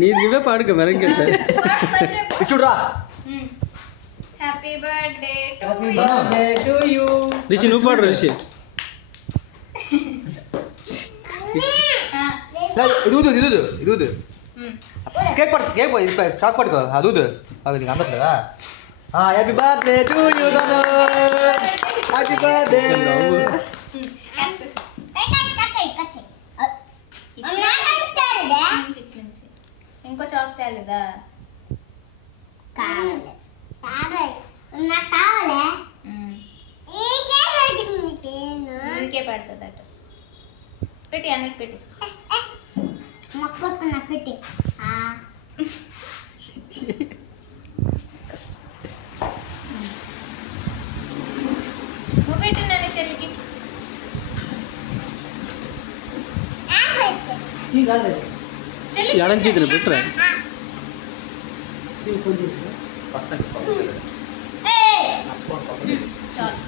నువ్వే పాడుకో మరి ఇంకెట్లా చూడరా. Happy birthday to you. Rishi నువ్వు పాడు రిషి. ఇది కేక్ పడు, కేక్ పడు, ఇది షాక్ పట్టుకో. అది అది నీకు అందట్లేదా? Happy birthday to you Dhanu. Happy birthday. ఇంకో చాక్ తేలేదా? ఊరికే పడుతుంది అటు పెట్టి అన్నకి పెట్టి పెట్టి నువ్వు పెట్టి నన్ను చెల్లికి చెల్లి ఎడం చేతిని పెట్టరా. చాలు